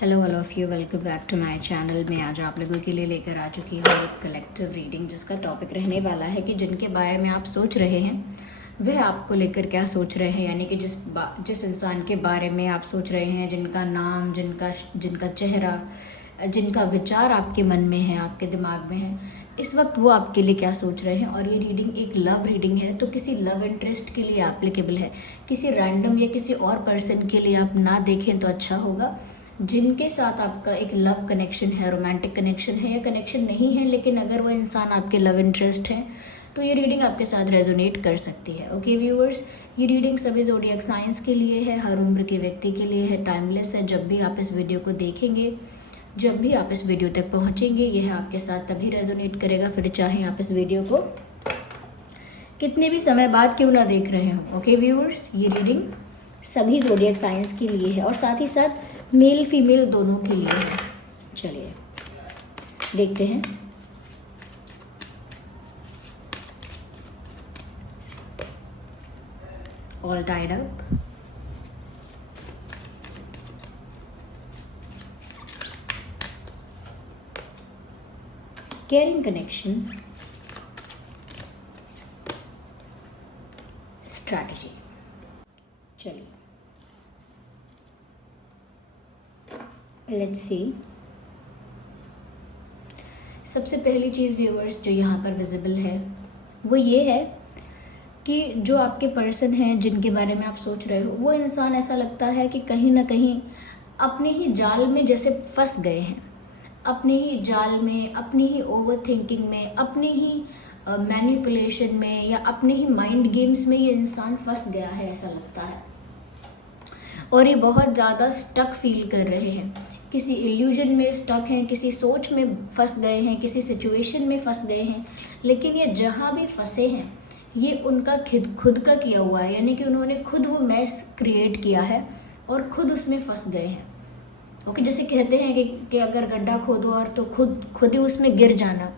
Hello all of you, welcome back to my channel. मैं आज आप लोगों के लिए लेकर आ चुकी हूँ एक कलेक्टिव रीडिंग, जिसका टॉपिक रहने वाला है कि जिनके बारे में आप सोच रहे हैं वह आपको लेकर क्या सोच रहे हैं। यानी कि जिस इंसान के बारे में आप सोच रहे हैं, जिनका नाम, जिनका चेहरा, जिनका विचार आपके मन में है, आपके दिमाग में है, इस वक्त वो आपके लिए क्या सोच रहे हैं। और ये रीडिंग एक लव रीडिंग है, तो किसी लव इंटरेस्ट के लिए एप्लीकेबल है। किसी रैंडम या किसी और पर्सन के लिए आप ना देखें तो अच्छा होगा। जिनके साथ आपका एक लव कनेक्शन है, रोमांटिक कनेक्शन है या कनेक्शन नहीं है, लेकिन अगर वो इंसान आपके लव इंटरेस्ट है तो ये रीडिंग आपके साथ रेजोनेट कर सकती है। ओके व्यूअर्स, ये रीडिंग सभी ज़ोडिएक साइंस के लिए है, हर उम्र के व्यक्ति के लिए है, टाइमलेस है। जब भी आप इस वीडियो को देखेंगे, जब भी आप इस वीडियो तक पहुंचेंगे, यह आपके साथ तभी रेजोनेट करेगा, फिर चाहे आप इस वीडियो को कितने भी समय बाद क्यों ना देख रहे हो। ओके व्यूअर्स, ये रीडिंग सभी ज़ोडिएक साइंस के लिए है और साथ ही साथ मेल फीमेल दोनों के लिए है। चलिए देखते हैं। All tied up, caring connection, strategy. चलिए लेट्स सी। सबसे पहली चीज़ व्यूअर्स जो यहाँ पर विजिबल है वो ये है कि जो आपके पर्सन हैं, जिनके बारे में आप सोच रहे हो, वो इंसान ऐसा लगता है कि कहीं ना कहीं अपने ही जाल में जैसे फंस गए हैं। अपने ही जाल में, अपनी ही ओवर थिंकिंग में, अपनी ही मैनिपुलेशन में या अपने ही माइंड गेम्स में ये इंसान फंस गया है, ऐसा लगता है। और ये बहुत ज़्यादा स्टक फील कर रहे हैं, किसी इल्यूजन में स्टक हैं, किसी सोच में फंस गए हैं, किसी सिचुएशन में फंस गए हैं। लेकिन ये जहाँ भी फंसे हैं, ये उनका खुद का किया हुआ है। यानी कि उन्होंने खुद वो मैस क्रिएट किया है और खुद उसमें फंस गए हैं। ओके, जैसे कहते हैं कि अगर गड्ढा खोदो और तो खुद ही उसमें गिर जाना।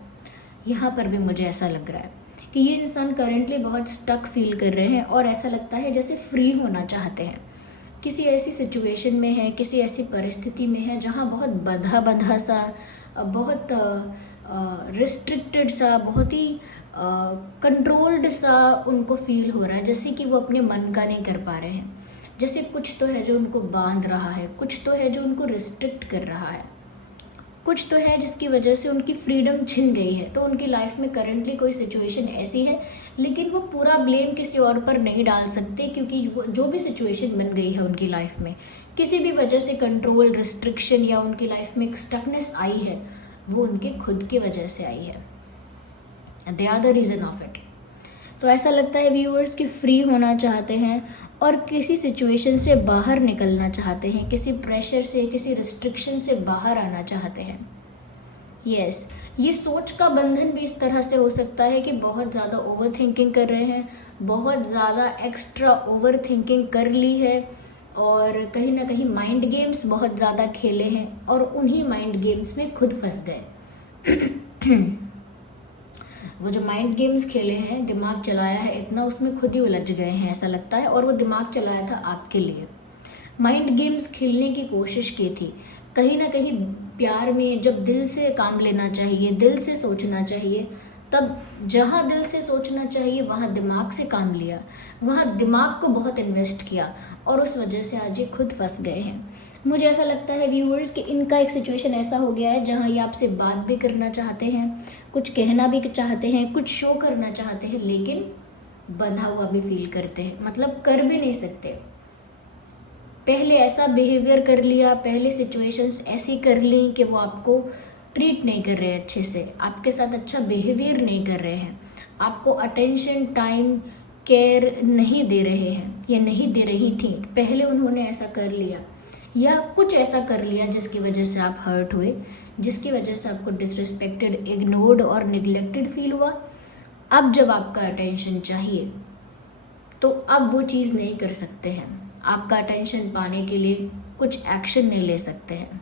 यहाँ पर भी मुझे ऐसा लग रहा है कि ये इंसान करेंटली बहुत स्टक फील कर रहे हैं और ऐसा लगता है जैसे फ्री होना चाहते हैं। किसी ऐसी सिचुएशन में है, किसी ऐसी परिस्थिति में है जहाँ बहुत बंधा सा, बहुत रिस्ट्रिक्टेड सा, बहुत ही कंट्रोल्ड सा उनको फील हो रहा है। जैसे कि वो अपने मन का नहीं कर पा रहे हैं, जैसे कुछ तो है जो उनको बांध रहा है, कुछ तो है जो उनको रिस्ट्रिक्ट कर रहा है, कुछ तो है जिसकी वजह से उनकी फ्रीडम छिन गई है। तो उनकी लाइफ में करंटली कोई सिचुएशन ऐसी है, लेकिन वो पूरा ब्लेम किसी और पर नहीं डाल सकते, क्योंकि जो भी सिचुएशन बन गई है उनकी लाइफ में, किसी भी वजह से कंट्रोल, रिस्ट्रिक्शन या उनकी लाइफ में एक स्टकनेस आई है, वो उनके खुद की वजह से आई है। They are the reason of it. तो ऐसा लगता है व्यूअर्स कि फ्री होना चाहते हैं और किसी सिचुएशन से बाहर निकलना चाहते हैं, किसी प्रेशर से, किसी रिस्ट्रिक्शन से बाहर आना चाहते हैं। यस, ये सोच का बंधन भी इस तरह से हो सकता है कि बहुत ज़्यादा ओवर थिंकिंग कर रहे हैं, बहुत ज़्यादा एक्स्ट्रा ओवर थिंकिंग कर ली है और कहीं ना कहीं माइंड गेम्स बहुत ज़्यादा खेले हैं और उन्हीं माइंड गेम्स में खुद फंस गए। वो जो माइंड गेम्स खेले हैं, दिमाग चलाया है इतना, उसमें खुद ही उलझ गए हैं ऐसा लगता है। और वो दिमाग चलाया था आपके लिए, माइंड गेम्स खेलने की कोशिश की थी। कहीं ना कहीं प्यार में जब दिल से काम लेना चाहिए, दिल से सोचना चाहिए, तब जहाँ दिल से सोचना चाहिए वहाँ दिमाग से काम लिया, वहाँ दिमाग को बहुत इन्वेस्ट किया और उस वजह से आज ये खुद फंस गए हैं। मुझे ऐसा लगता है व्यूअर्स कि इनका एक सिचुएशन ऐसा हो गया है जहाँ ये आपसे बात भी करना चाहते हैं, कुछ कहना भी चाहते हैं, कुछ शो करना चाहते हैं, लेकिन बंधा हुआ भी फील करते हैं, मतलब कर भी नहीं सकते। पहले ऐसा बिहेवियर कर लिया, पहले सिचुएशंस ऐसी कर ली कि वो आपको ट्रीट नहीं कर रहे अच्छे से, आपके साथ अच्छा बिहेवियर नहीं कर रहे हैं, आपको अटेंशन, टाइम, केयर नहीं दे रहे हैं या नहीं दे रही थी। पहले उन्होंने ऐसा कर लिया या कुछ ऐसा कर लिया जिसकी वजह से आप हर्ट हुए, जिसकी वजह से आपको डिसरिस्पेक्टेड, इग्नोर्ड और निगलेक्टेड फील हुआ। अब जब आपका अटेंशन चाहिए तो अब वो चीज़ नहीं कर सकते हैं, आपका अटेंशन पाने के लिए कुछ एक्शन नहीं ले सकते हैं।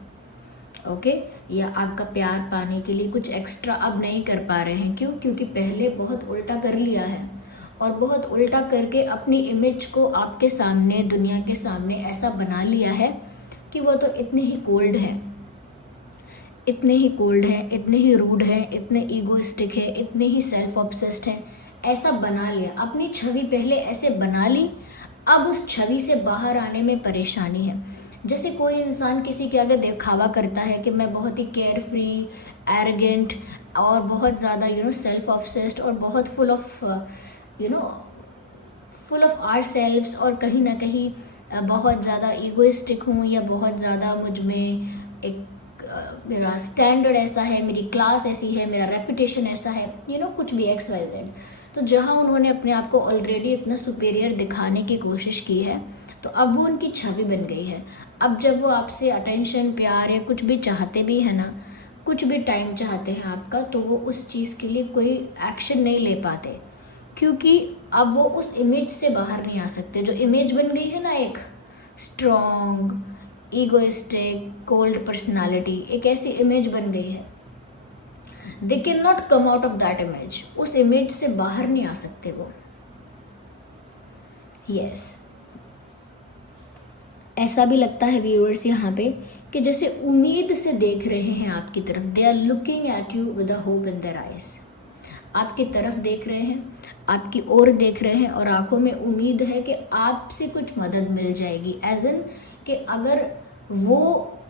ओके, या आपका प्यार पाने के लिए कुछ एक्स्ट्रा अब नहीं कर पा रहे हैं। क्यों? क्योंकि पहले बहुत उल्टा कर लिया है और बहुत उल्टा करके अपनी इमेज को आपके सामने, दुनिया के सामने ऐसा बना लिया है कि वो तो इतने ही कोल्ड है, इतने ही कोल्ड है, इतने ही रूड है, इतने ईगोइस्टिक है, इतने ही सेल्फ ऑब्सेस्ड है। ऐसा बना लिया, अपनी छवि पहले ऐसे बना ली, अब उस छवि से बाहर आने में परेशानी है। जैसे कोई इंसान किसी के आगे दिखावा करता है कि मैं बहुत ही केयर फ्री, एरोगेंट और बहुत ज़्यादा सेल्फ ऑब्सेस्ड और बहुत फुल ऑफ आवर सेल्व्स, और कहीं ना कहीं बहुत ज़्यादा ईगोइस्टिक हूँ, या बहुत ज़्यादा मुझ में एक मेरा स्टैंडर्ड ऐसा है, मेरी क्लास ऐसी है, मेरा रेपुटेशन ऐसा है, कुछ भी XYZ। तो जहाँ उन्होंने अपने आप को ऑलरेडी इतना सुपेरियर दिखाने की कोशिश की है, तो अब वो उनकी छवि बन गई है। अब जब वो आपसे अटेंशन, प्यार या कुछ भी चाहते भी है ना, कुछ भी टाइम चाहते हैं आपका, तो वो उस चीज़ के लिए कोई एक्शन नहीं ले पाते, क्योंकि अब वो उस इमेज से बाहर नहीं आ सकते। जो इमेज बन गई है ना, एक स्ट्रॉन्ग, ईगोइस्टिक, कोल्ड पर्सनालिटी, एक ऐसी इमेज बन गई है, they can not come out of that image. उस इमेज से बाहर नहीं आ सकते वो। यस, ऐसा भी लगता है व्यूअर्स यहाँ पे कि जैसे उम्मीद से देख रहे हैं आपकी तरफ। They are looking at you with a hope in their eyes. आपकी तरफ देख रहे हैं, आपकी ओर देख रहे हैं, और आंखों में उम्मीद है कि आपसे कुछ मदद मिल जाएगी। एज इन कि अगर वो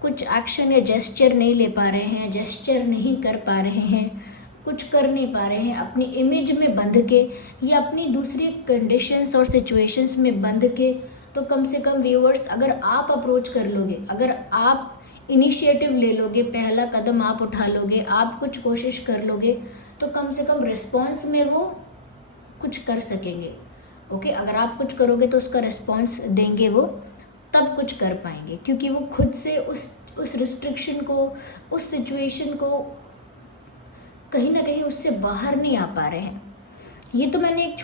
कुछ एक्शन या जेस्चर नहीं ले पा रहे हैं, जेस्चर नहीं कर पा रहे हैं, कुछ कर नहीं पा रहे हैं अपनी इमेज में बंध के, या अपनी दूसरी कंडीशंस और सिचुएशंस में बंध के, तो कम से कम व्यूअर्स, अगर आप अप्रोच कर लोगे, अगर आप इनिशिएटिव ले लोगे, पहला कदम आप उठा लोगे, आप कुछ कोशिश कर लोगे, तो कम से कम रिस्पॉन्स में वो कुछ कर सकेंगे। ओके, अगर आप कुछ करोगे तो उसका रिस्पॉन्स देंगे वो, तब कुछ कर पाएंगे, क्योंकि वो खुद से उस रिस्ट्रिक्शन को, उस सिचुएशन को कहीं ना कहीं उससे बाहर नहीं आ पा रहे हैं। ये तो मैंने एक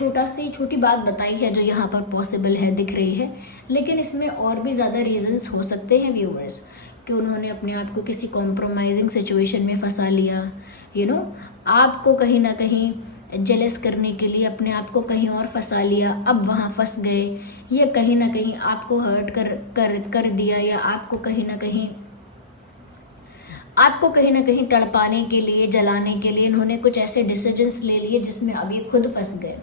छोटी बात बताई है जो यहाँ पर पॉसिबल है, दिख रही है, लेकिन इसमें और भी ज़्यादा रीजंस हो सकते हैं व्यूअर्स, कि उन्होंने अपने आप को किसी कॉम्प्रोमाइजिंग सिचुएशन में फंसा लिया, आपको कहीं ना कहीं जेलस करने के लिए अपने आप को कहीं और फंसा लिया, अब वहाँ फंस गए, या कहीं ना कहीं आपको हर्ट कर दिया, या आपको कहीं ना कहीं तड़पाने के लिए, जलाने के लिए इन्होंने कुछ ऐसे डिसीजंस ले लिए जिसमें अब ये खुद फंस गए।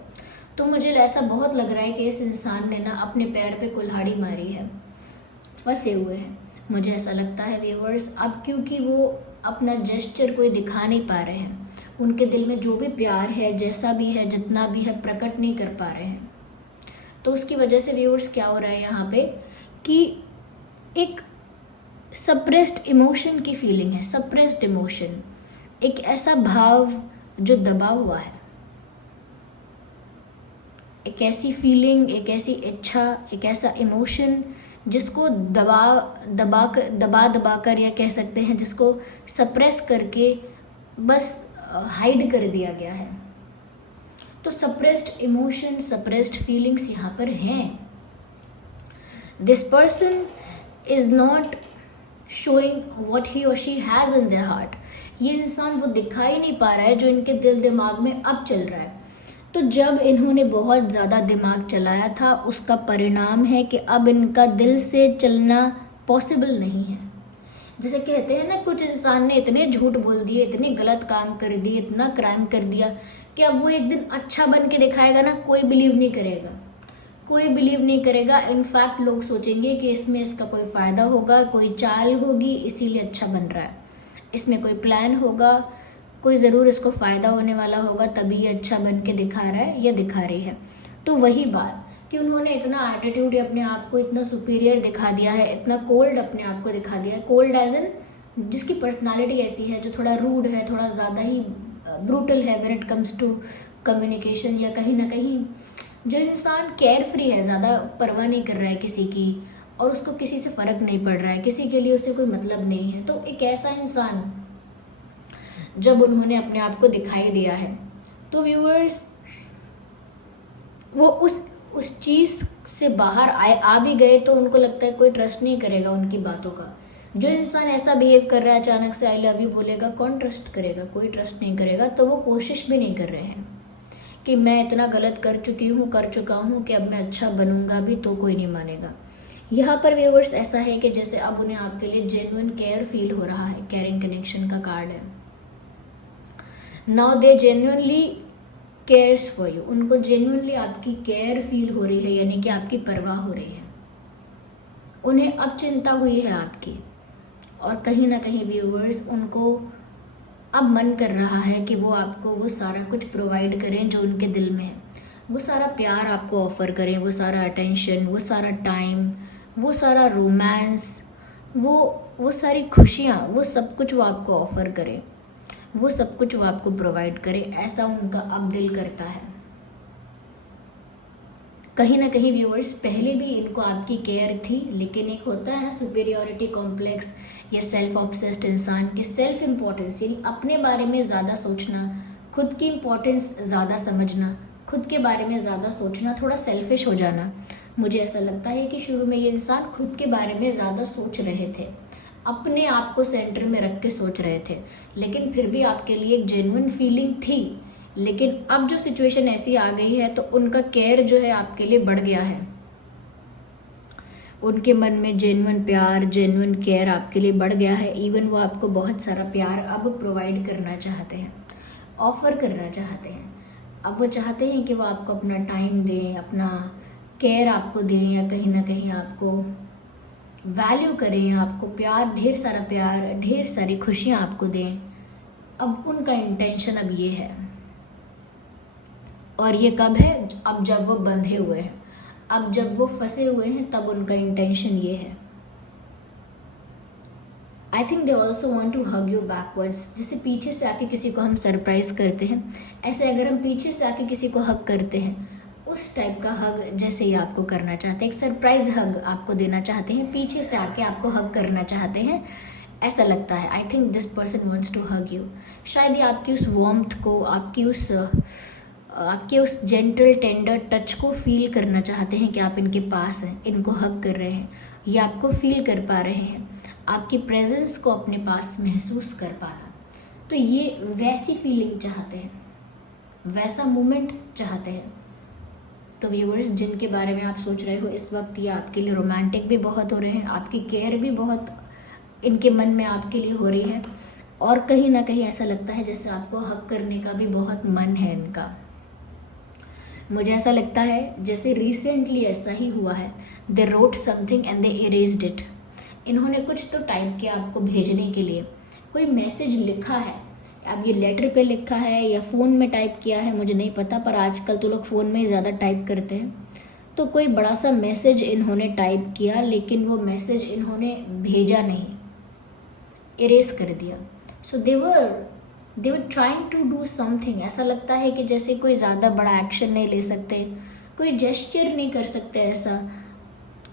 तो मुझे ऐसा बहुत लग रहा है कि इस इंसान ने ना अपने पैर पे कुल्हाड़ी मारी है, फंसे हुए हैं, मुझे ऐसा लगता है व्यूअर्स। अब क्योंकि वो अपना जेस्चर कोई दिखा नहीं पा रहे हैं, उनके दिल में जो भी प्यार है, जैसा भी है, जितना भी है, प्रकट नहीं कर पा रहे हैं, तो उसकी वजह से व्यूअर्स क्या हो रहा है यहाँ पे कि एक सप्रेस्ड इमोशन की फीलिंग है। सप्रेस्ड इमोशन, एक ऐसा भाव जो दबा हुआ है, एक ऐसी फीलिंग, एक ऐसी इच्छा, एक ऐसा इमोशन जिसको दबा कर, या कह सकते हैं जिसको सप्रेस करके बस हाइड कर दिया गया है। तो सप्रेस्ड इमोशन, सप्रेस्ड फीलिंग्स यहाँ पर हैं। This person is not showing what he or she has in their heart. ये इंसान वो दिखाई नहीं पा रहा है जो इनके दिल दिमाग में अब चल रहा है। तो जब इन्होंने बहुत ज़्यादा दिमाग चलाया था, उसका परिणाम है कि अब इनका दिल से चलना पॉसिबल नहीं है। जैसे कहते हैं ना, कुछ इंसान ने इतने झूठ बोल दिए, इतने गलत काम कर दिए, इतना क्राइम कर दिया कि अब वो एक दिन अच्छा बन के दिखाएगा ना, कोई बिलीव नहीं करेगा, कोई बिलीव नहीं करेगा। इनफैक्ट लोग सोचेंगे कि इसमें इसका कोई फ़ायदा होगा, कोई चाल होगी, इसीलिए अच्छा बन रहा है, इसमें कोई प्लान होगा, कोई ज़रूर इसको फ़ायदा होने वाला होगा, तभी ये अच्छा बन के दिखा रहा है या दिखा रही है। तो वही बात कि उन्होंने इतना एटीट्यूड अपने आप को इतना सुपीरियर दिखा दिया है, इतना कोल्ड अपने आप को दिखा दिया है। कोल्ड एज इन जिसकी पर्सनालिटी ऐसी है, जो थोड़ा रूड है, थोड़ा ज़्यादा ही ब्रूटल है when it comes to communication, या कहीं ना कहीं जो इंसान केयर फ्री है, ज़्यादा परवाह नहीं कर रहा है किसी की, और उसको किसी से फ़र्क नहीं पड़ रहा है, किसी के लिए उसे कोई मतलब नहीं है। तो एक ऐसा इंसान जब उन्होंने अपने आप को दिखाई दिया है, तो व्यूअर्स वो उस चीज़ से बाहर आ भी गए, तो उनको लगता है कोई ट्रस्ट नहीं करेगा उनकी बातों का। जो इंसान ऐसा बिहेव कर रहा है, अचानक से आई लव यू बोलेगा, कौन ट्रस्ट करेगा? कोई ट्रस्ट नहीं करेगा। तो वो कोशिश भी नहीं कर रहे हैं कि मैं इतना गलत कर चुका हूँ कि अब मैं अच्छा बनूंगा भी तो कोई नहीं मानेगा। यहाँ पर व्यूअर्स ऐसा है कि जैसे अब उन्हें आपके लिए जेन्युइन केयर फील हो रहा है, केयरिंग कनेक्शन का कार्ड है। Now they genuinely cares for you, उनको जेन्युइनली आपकी केयर फील हो रही है, यानी कि आपकी परवाह हो रही है। उन्हें अब चिंता हुई है आपकी, और कहीं ना कहीं व्यूअर्स उनको अब मन कर रहा है कि वो आपको वो सारा कुछ प्रोवाइड करें जो उनके दिल में है। वो सारा प्यार आपको ऑफ़र करें, वो सारा अटेंशन, वो सारा टाइम, वो सारा रोमांस, वो सारी खुशियाँ, वो सब कुछ वो आपको ऑफ़र करे, वो सब कुछ वो आपको प्रोवाइड करे, ऐसा उनका अब दिल करता है। कहीं ना कहीं व्यूअर्स पहले भी इनको आपकी केयर थी, लेकिन एक होता है ना सुपीरियॉरिटी कॉम्प्लेक्स या सेल्फ ऑब्सेस्ड इंसान की सेल्फ इम्पोर्टेंस, यानी अपने बारे में ज़्यादा सोचना, खुद की इम्पोर्टेंस ज़्यादा समझना, खुद के बारे में ज़्यादा सोचना, थोड़ा सेल्फिश हो जाना। मुझे ऐसा लगता है कि शुरू में ये इंसान खुद के बारे में ज़्यादा सोच रहे थे, अपने आप को सेंटर में रख के सोच रहे थे, लेकिन फिर भी आपके लिए एक जेन्युइन फीलिंग थी। लेकिन अब जो सिचुएशन ऐसी आ गई है तो उनका केयर जो है आपके लिए बढ़ गया है। उनके मन में जेन्युइन प्यार, जेन्युइन केयर आपके लिए बढ़ गया है। इवन वो आपको बहुत सारा प्यार अब प्रोवाइड करना चाहते हैं, ऑफ़र करना चाहते हैं। अब वो चाहते हैं कि वो आपको अपना टाइम दें, अपना केयर आपको दें, या कहीं ना कहीं आपको वैल्यू करें, आपको प्यार, ढेर सारा प्यार, ढेर सारी खुशियाँ आपको दें। अब उनका इंटेंशन अब ये है, और ये कब है? अब जब वो बंधे हुए हैं, अब जब वो फंसे हुए हैं, तब उनका इंटेंशन ये है। I think they also want to hug you backwards. जैसे पीछे से आके किसी को हम सरप्राइज करते हैं, ऐसे अगर हम पीछे से आके किसी को हग करते हैं, उस टाइप का हग जैसे ही आपको करना चाहते हैं, एक सरप्राइज हग आपको देना चाहते हैं, पीछे से आके आपको हग करना चाहते हैं, ऐसा लगता है। I think this person wants to hug you. शायद ये आपकी उस वार्मथ को, आपके उस जेंटल टेंडर टच को फील करना चाहते हैं कि आप इनके पास हैं, इनको हग कर रहे हैं, ये आपको फील कर पा रहे हैं, आपकी प्रेजेंस को अपने पास महसूस कर पाना। तो ये वैसी फीलिंग चाहते हैं, वैसा मोमेंट चाहते हैं। तो व्यूअर्स, जिनके बारे में आप सोच रहे हो इस वक्त, ये आपके लिए रोमांटिक भी बहुत हो रहे हैं, आपकी केयर भी बहुत इनके मन में आपके लिए हो रही है, और कहीं ना कहीं ऐसा लगता है जैसे आपको हक करने का भी बहुत मन है इनका। मुझे ऐसा लगता है जैसे रिसेंटली ऐसा ही हुआ है। They wrote something and they erased it. इन्होंने कुछ तो टाइप किया आपको भेजने के लिए, कोई मैसेज लिखा है। अब ये लेटर पे लिखा है या फ़ोन में टाइप किया है मुझे नहीं पता, पर आजकल तो लोग फ़ोन में ही ज़्यादा टाइप करते हैं। तो कोई बड़ा सा मैसेज इन्होंने टाइप किया, लेकिन वो मैसेज इन्होंने भेजा नहीं, इरेज कर दिया। So they were trying to do something. ऐसा लगता है कि जैसे कोई ज़्यादा बड़ा एक्शन नहीं ले सकते, कोई जेस्चर नहीं कर सकते ऐसा,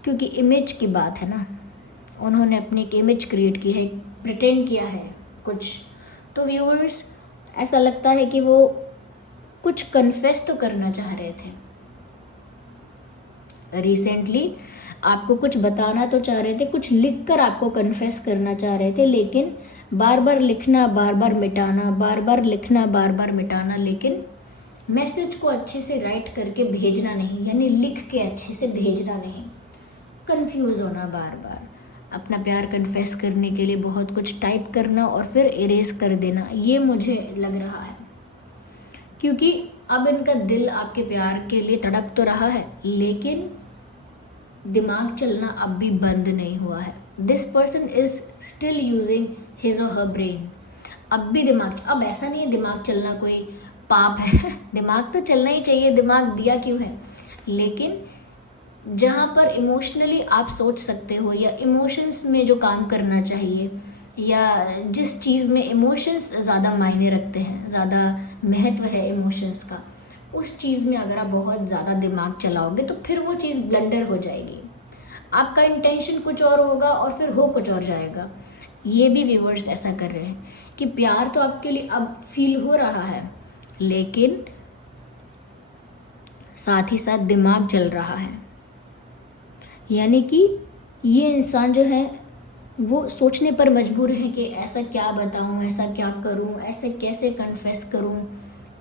क्योंकि इमेज की बात है ना। उन्होंने अपनी एक इमेज क्रिएट की है, प्रिटेंड किया है कुछ। तो व्यूअर्स, ऐसा लगता है कि वो कुछ कन्फेस तो करना चाह रहे थे, रिसेंटली आपको कुछ बताना तो चाह रहे थे, कुछ लिखकर आपको कन्फेस करना चाह रहे थे, लेकिन बार बार लिखना, बार बार मिटाना, बार बार लिखना, बार बार मिटाना, लेकिन मैसेज को अच्छे से राइट करके भेजना नहीं, यानी लिख के अच्छे से भेजना नहीं, कंफ्यूज होना, बार बार अपना प्यार कन्फेस करने के लिए बहुत कुछ टाइप करना और फिर इरेज कर देना। ये मुझे लग रहा है, क्योंकि अब इनका दिल आपके प्यार के लिए तड़प तो रहा है, लेकिन दिमाग चलना अब भी बंद नहीं हुआ है। This person is still using his और हर ब्रेन। अब भी दिमाग, अब ऐसा नहीं है दिमाग चलना कोई पाप है दिमाग तो चलना ही चाहिए, दिमाग दिया क्यों है। लेकिन जहाँ पर इमोशनली आप सोच सकते हो, या इमोशंस में जो काम करना चाहिए, या जिस चीज़ में इमोशंस ज़्यादा मायने रखते हैं, ज़्यादा महत्व है इमोशंस का, उस चीज़ में अगर आप बहुत ज़्यादा दिमाग चलाओगे तो फिर वो चीज़ ब्लंडर हो जाएगी। आपका इंटेंशन कुछ और होगा और फिर हो कुछ और जाएगा। ये भी व्यूअर्स ऐसा कर रहे हैं कि प्यार तो आपके लिए अब फील हो रहा है, लेकिन साथ ही साथ दिमाग चल रहा है। यानी कि ये इंसान जो है वो सोचने पर मजबूर है कि ऐसा क्या बताऊं, ऐसा क्या करूं, ऐसे कैसे कन्फेस करूं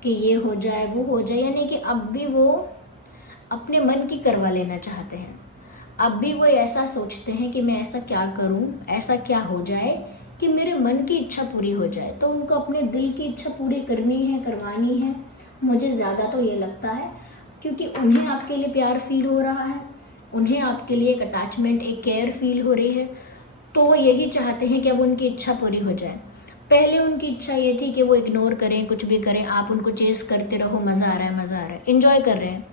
कि ये हो जाए वो हो जाए। यानी कि अब भी वो अपने मन की करवा लेना चाहते हैं, अब भी वो ऐसा सोचते हैं कि मैं ऐसा क्या करूं, ऐसा क्या हो जाए कि मेरे मन की इच्छा पूरी हो जाए। तो उनको अपने दिल की इच्छा पूरी करनी है, करवानी है। मुझे ज़्यादा तो ये लगता है, क्योंकि उन्हें आपके लिए प्यार फील हो रहा है, उन्हें आपके लिए एक अटैचमेंट, एक केयर फील हो रही है, तो वो यही चाहते हैं कि अब उनकी इच्छा पूरी हो जाए। पहले उनकी इच्छा ये थी कि वो इग्नोर करें, कुछ भी करें, आप उनको चेस करते रहो, मज़ा आ रहा है, मज़ा आ रहा है, इन्जॉय कर रहे हैं।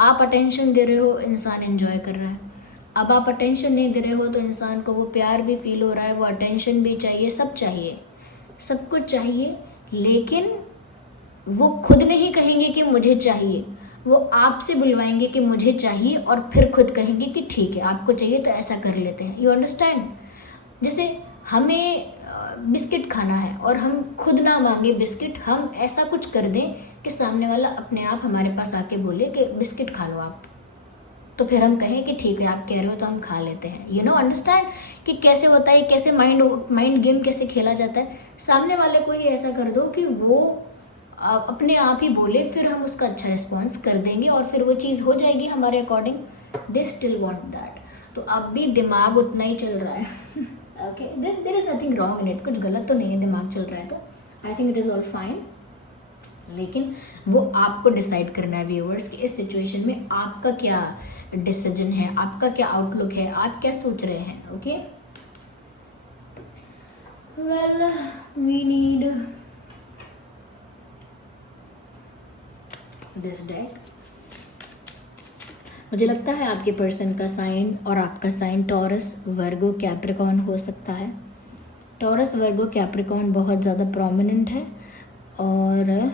आप अटेंशन दे रहे हो, इंसान इन्जॉय कर रहा है। अब आप अटेंशन नहीं दे रहे हो तो इंसान को वो प्यार भी फील हो रहा है, वो अटेंशन भी चाहिए, सब चाहिए, सब कुछ चाहिए। लेकिन वो खुद नहीं कहेंगे कि मुझे चाहिए, वो आपसे बुलवाएंगे कि मुझे चाहिए, और फिर खुद कहेंगे कि ठीक है आपको चाहिए तो ऐसा कर लेते हैं। You understand? जैसे हमें बिस्किट खाना है और हम खुद ना मांगे बिस्किट, हम ऐसा कुछ कर दें कि सामने वाला अपने आप हमारे पास आके बोले कि बिस्किट खा लो आप, तो फिर हम कहें कि ठीक है आप कह रहे हो तो हम खा लेते हैं। यू नो अंडरस्टैंड कि कैसे होता है, कैसे माइंड गेम कैसे खेला जाता है। सामने वाले को ही ऐसा कर दो कि वो अपने आप ही बोले, फिर हम उसका अच्छा रिस्पॉन्स कर देंगे और फिर वो चीज़ हो जाएगी हमारे according. They still want that. तो अब भी दिमाग उतना ही चल रहा है। Okay, there is nothing wrong in it, कुछ गलत तो नहीं है, दिमाग चल रहा है तो I think it is all fine. लेकिन वो आपको डिसाइड करना है व्यूअर्स कि इस सिचुएशन में आपका क्या डिसीजन है, आपका क्या आउटलुक है, आप क्या सोच रहे हैं। Okay, well we need this deck. मुझे लगता है आपके पर्सन का साइन और आपका साइन टॉरस, वर्गो, कैप्रिकॉर्न हो सकता है। टॉरस, वर्गो, कैप्रिकॉर्न बहुत ज़्यादा प्रोमिनेंट है। और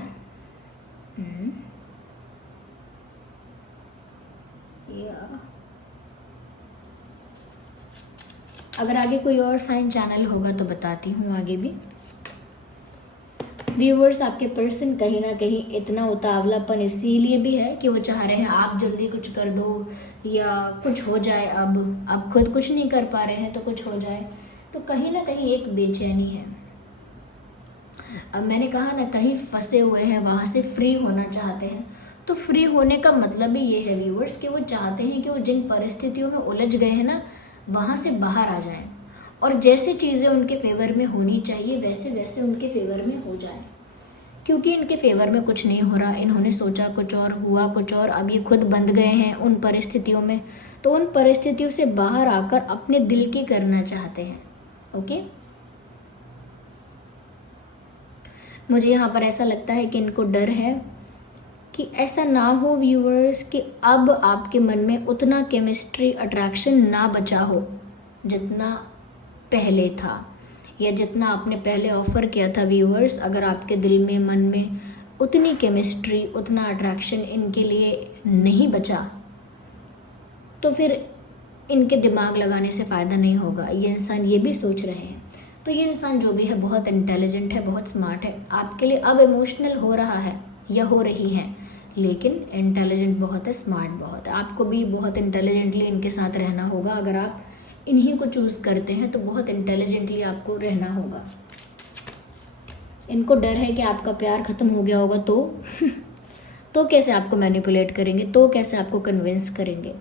अगर आगे कोई और साइन चैनल होगा तो बताती हूँ आगे भी। व्यूवर्स, आपके पर्सन कहीं ना कहीं इतना उतावलापन इसीलिए भी है कि वो चाह रहे हैं आप जल्दी कुछ कर दो या कुछ हो जाए। अब खुद कुछ नहीं कर पा रहे हैं तो कुछ हो जाए, तो कहीं ना कहीं एक बेचैनी है। अब मैंने कहा ना, कहीं फंसे हुए हैं, वहाँ से फ्री होना चाहते हैं। तो फ्री होने का मतलब ही ये है व्यूवर्स कि वो चाहते हैं कि वो जिन परिस्थितियों में उलझ गए हैं ना, वहाँ से बाहर आ जाएं, और जैसी चीज़ें उनके फेवर में होनी चाहिए वैसे वैसे उनके फेवर में हो जाए। क्योंकि इनके फेवर में कुछ नहीं हो रहा, इन्होंने सोचा कुछ और, हुआ कुछ और, अब ये खुद बंध गए हैं उन परिस्थितियों में, तो उन परिस्थितियों से बाहर आकर अपने दिल की करना चाहते हैं। ओके, मुझे यहाँ पर ऐसा लगता है कि इनको डर है कि ऐसा ना हो व्यूअर्स कि अब आपके मन में उतना केमिस्ट्री, अट्रैक्शन ना बचा हो जितना पहले था, या जितना आपने पहले ऑफ़र किया था। व्यूअर्स, अगर आपके दिल में, मन में उतनी केमिस्ट्री, उतना अट्रैक्शन इनके लिए नहीं बचा, तो फिर इनके दिमाग लगाने से फ़ायदा नहीं होगा। ये इंसान ये भी सोच रहे हैं। तो ये इंसान जो भी है बहुत इंटेलिजेंट है, बहुत स्मार्ट है, आपके लिए अब इमोशनल हो रहा है या हो रही है, लेकिन इंटेलिजेंट बहुत है, स्मार्ट बहुत है। आपको भी बहुत इंटेलिजेंटली इनके साथ रहना होगा। अगर आप इन्हीं को चूज़ करते हैं तो बहुत इंटेलिजेंटली आपको रहना होगा। इनको डर है कि आपका प्यार ख़त्म हो गया होगा तो कैसे आपको मैनिपुलेट करेंगे, तो कैसे आपको कन्विंस करेंगे।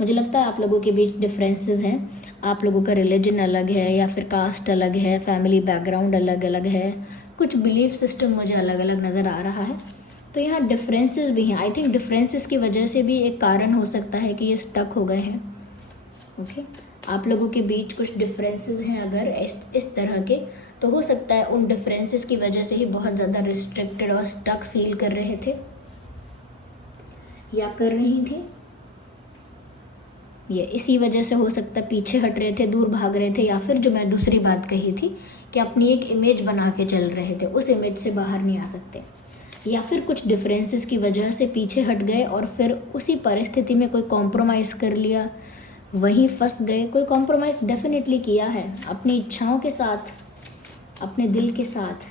मुझे लगता है आप लोगों के बीच डिफरेंसेस हैं। आप लोगों का रिलीजन अलग है, या फिर कास्ट अलग है, फैमिली बैकग्राउंड अलग अलग है, कुछ बिलीफ सिस्टम मुझे अलग अलग नज़र आ रहा है। तो यहाँ डिफरेंसेस भी हैं। आई थिंक डिफरेंसेस की वजह से भी एक कारण हो सकता है कि ये स्टक हो गए हैं। ओके, आप लोगों के बीच कुछ डिफरेंसेस हैं अगर इस तरह के, तो हो सकता है उन डिफरेंसेस की वजह से ही बहुत ज़्यादा रिस्ट्रिक्टेड और स्टक फील कर रहे थे या कर रही थी। ये इसी वजह से हो सकता है पीछे हट रहे थे, दूर भाग रहे थे, या फिर जो मैं दूसरी बात कही थी कि अपनी एक इमेज बना के चल रहे थे, उस इमेज से बाहर नहीं आ सकते, या फिर कुछ डिफरेंसेस की वजह से पीछे हट गए और फिर उसी परिस्थिति में कोई कॉम्प्रोमाइज़ कर लिया, वहीं फंस गए। कोई कॉम्प्रोमाइज़ डेफिनेटली किया है अपनी इच्छाओं के साथ, अपने दिल के साथ।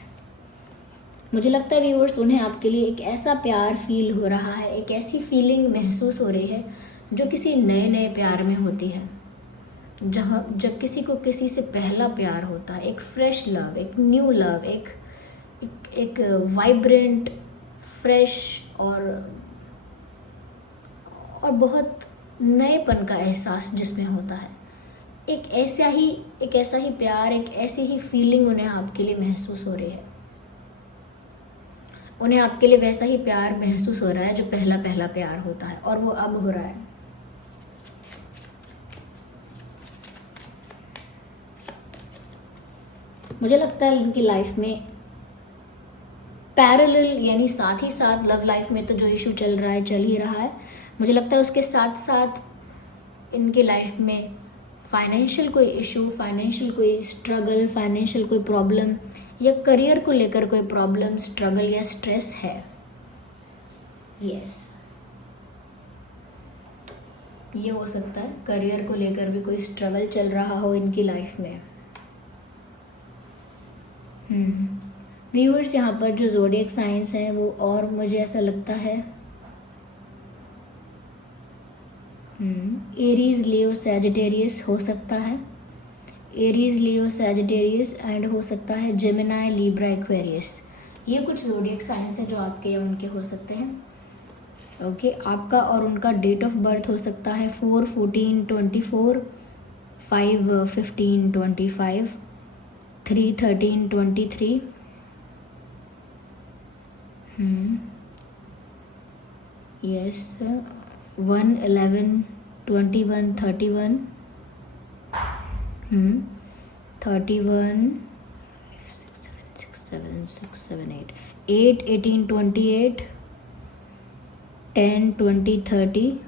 मुझे लगता है व्यूअर्स, उन्हें आपके लिए एक ऐसा प्यार फील हो रहा है, एक ऐसी फीलिंग महसूस हो रही है जो किसी नए नए प्यार में होती है, जब किसी को किसी से पहला प्यार होता है, एक फ्रेश लव, एक न्यू लव, एक वाइब्रेंट, फ्रेश और बहुत नएपन का एहसास जिसमें होता है, एक ऐसा ही प्यार, एक ऐसी ही फीलिंग उन्हें आपके लिए महसूस हो रही है। उन्हें आपके लिए वैसा ही प्यार महसूस हो रहा है जो पहला पहला प्यार होता है, और वो अब हो रहा है। मुझे लगता है इनकी लाइफ में पैरेलल, यानी साथ ही साथ लव लाइफ में तो जो इशू चल रहा है चल ही रहा है, मुझे लगता है उसके साथ साथ इनकी लाइफ में फाइनेंशियल कोई इशू, फाइनेंशियल कोई स्ट्रगल, फाइनेंशियल कोई प्रॉब्लम, या करियर को लेकर कोई प्रॉब्लम, स्ट्रगल या स्ट्रेस है। यस, ये हो सकता है करियर को लेकर भी कोई स्ट्रगल चल रहा हो इनकी लाइफ में। व्यूअर्स, यहाँ पर जो ज़ोडिएक साइंस है वो, और मुझे ऐसा लगता है एरीज, लियो, सैजिटेरियस हो सकता है। एरीज, लियो, सैजिटेरियस, एंड हो सकता है जेमिनाई, लिब्रा, एक्वेरियस। ये कुछ ज़ोडिएक साइंस है जो आपके या उनके हो सकते हैं। ओके, आपका और उनका डेट ऑफ बर्थ हो सकता है 4/14/24, 5/15/25, 3/13/23, yes, 1/11/21/31, 31, 6, 7, 6, 7, 8, 8/18/28, 10/20/30,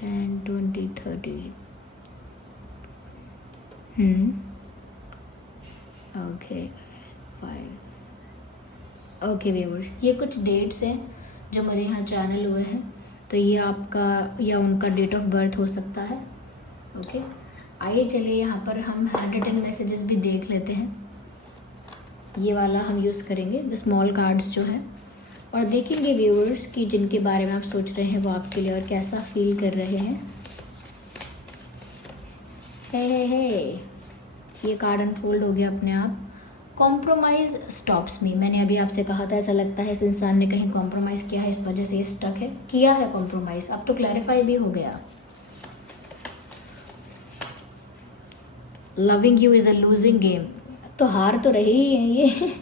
10/20/30, ओके, 5। ओके व्यूअर्स, ये कुछ डेट्स हैं जो मुझे यहाँ चैनल हुए हैं, तो ये आपका या उनका डेट ऑफ बर्थ हो सकता है। ओके, आइए चलिए यहाँ पर हम हैंड रिटन मैसेजेस भी देख लेते हैं। ये वाला हम यूज़ करेंगे, द स्मॉल कार्ड्स जो हैं, और देखेंगे व्यूअर्स कि जिनके बारे में आप सोच रहे हैं वो आपके लिए और कैसा फील कर रहे हैं। हे, ये कार्ड अनफोल्ड हो गया अपने आप। कॉम्प्रोमाइज़ स्टॉप्स मी, मैंने अभी आपसे कहा था ऐसा लगता है इस इंसान ने कहीं कॉम्प्रोमाइज़ किया है, इस वजह से ये स्टक है। किया है कॉम्प्रोमाइज़, अब तो क्लैरिफाई भी हो गया। Loving you is a losing game, तो हार तो रही ही है ये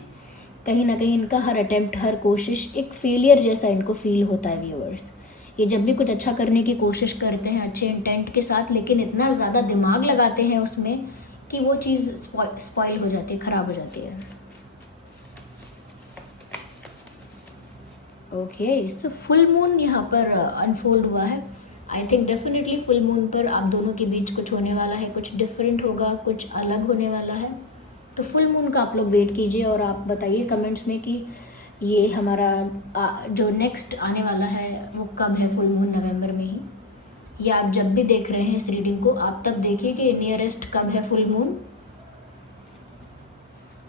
कहीं ना कहीं इनका हर अटेम्प्ट, हर कोशिश एक फेलियर जैसा इनको फील होता है व्यूअर्स। ये जब भी कुछ अच्छा करने की कोशिश करते हैं अच्छे इंटेंट के साथ, लेकिन इतना ज़्यादा दिमाग लगाते हैं उसमें कि वो चीज़ स्पॉइल हो जाती है, ख़राब हो जाती है। ओके, सो फुल मून यहाँ पर अनफोल्ड हुआ है। I think definitely full moon पर आप दोनों के बीच कुछ होने वाला है, कुछ डिफरेंट होगा, कुछ अलग होने वाला है। तो फुल मून का आप लोग वेट कीजिए और आप बताइए कमेंट्स में कि ये हमारा जो नेक्स्ट आने वाला है वो कब है। फुल मून नवंबर में ही, या आप जब भी देख रहे हैं इस रीडिंग को आप तब देखिए कि नियरेस्ट कब है फुल मून,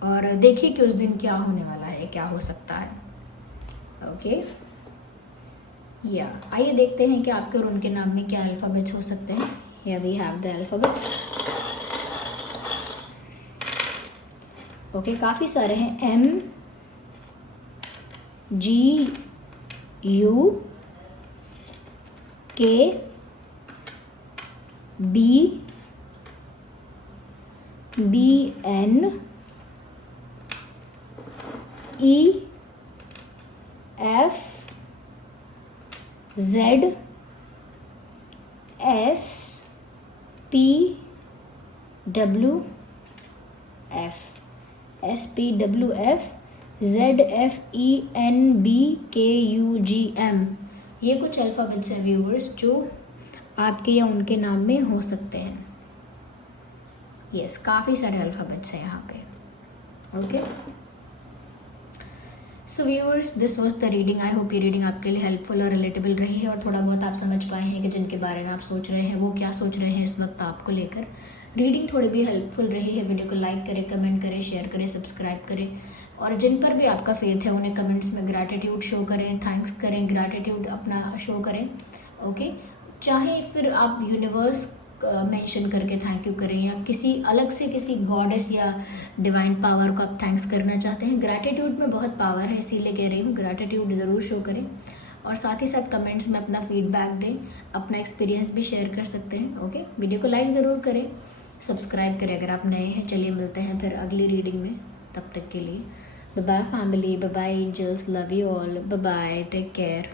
और देखिए कि उस दिन क्या होने वाला है, क्या हो सकता है। ओके, या आइए देखते हैं कि आपके और उनके नाम में क्या अल्फ़ाबेट्स हो सकते हैं। या we have the alphabets. Okay, काफ़ी सारे हैं। M, G, U, K, B, N, E, F, Z, S, P, W, F, S, P, W, F, Z, F, E, N, B, K, U, G, M। ये कुछ alphabets हैं viewers जो आपके या उनके नाम में हो सकते हैं। यस, काफ़ी सारे अल्फ़ाबेट्स हैं यहाँ पे। Okay, so viewers, this was the reading. I hope ये रीडिंग आपके लिए हेल्पफुल और रिलेटेबल रही है, और थोड़ा बहुत आप समझ पाए हैं कि जिनके बारे में आप सोच रहे हैं वो क्या सोच रहे हैं इस वक्त आपको लेकर। रीडिंग थोड़ी भी हेल्पफुल रही है, वीडियो को लाइक करें, कमेंट करें, शेयर करें, सब्सक्राइब करें, और जिन पर भी आपका फेथ है उन्हें कमेंट्स में ग्रैटिट्यूड शो करें, थैंक्स करें, ग्रैटिट्यूड अपना शो करें। ओके, चाहे फिर आप यूनिवर्स मेंशन करके थैंक यू करें, या किसी अलग से किसी गॉडेस या डिवाइन पावर को आप थैंक्स करना चाहते हैं। ग्रैटिट्यूड में बहुत पावर है, इसीलिए कह रही हूँ ग्रैटिट्यूड ज़रूर शो करें। और साथ ही साथ कमेंट्स में अपना फीडबैक दें, अपना एक्सपीरियंस भी शेयर कर सकते हैं। ओके, वीडियो को लाइक ज़रूर करें, सब्सक्राइब करें अगर आप नए हैं। चलिए मिलते हैं फिर अगली रीडिंग में, तब तक के लिए bye bye family, bye bye angels, love you all, bye bye, take care.